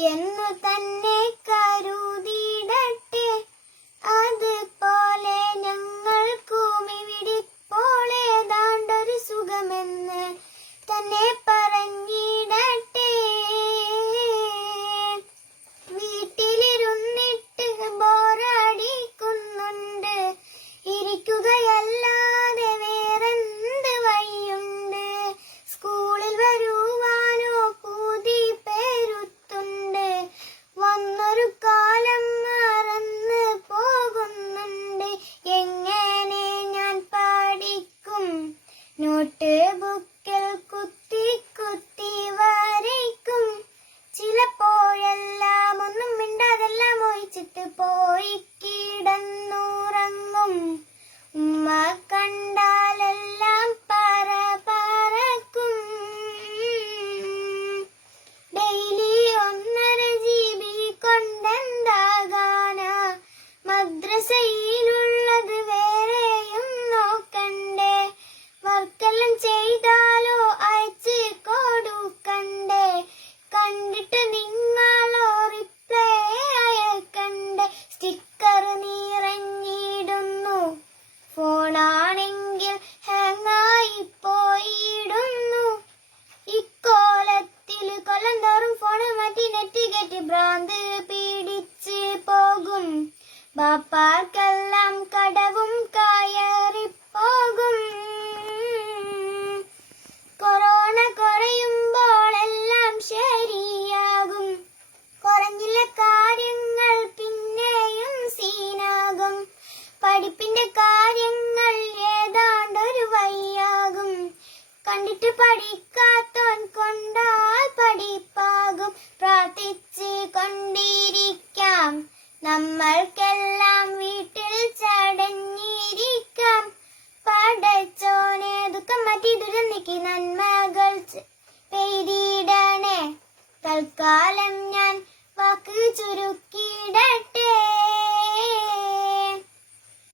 ya no tan the. തോറും phone മാറ്റി net കെട്ടി ഭ്രാന്ത് പിടിച്ച് പോകും. ബാപ്പാർക്കെല്ലാം കടവും കയറി പോകും കൊറോണ കുറയുമ്പോൾ എല്ലാം ശരിയാകും. കുറഞ്ഞില്ല കാര്യങ്ങൾ പിന്നെയും സീനാകും. പഠിപ്പിന്റെ കണ്ടിട്ട് പഠിക്കാത്തോൻ കൊണ്ടാൽ പഠിപ്പാകും. പ്രാർത്ഥിച്ച് കൊണ്ടിരിക്കാം. നമ്മൾക്കെല്ലാം വീട്ടിൽ ചടഞ്ഞിരിക്കാം. പഠിച്ചോനെ ദുഃഖം മാറ്റി ദുരന്തിക്ക് നന്മകൾ പെയ്തിടണേ. തൽക്കാലം ഞാൻ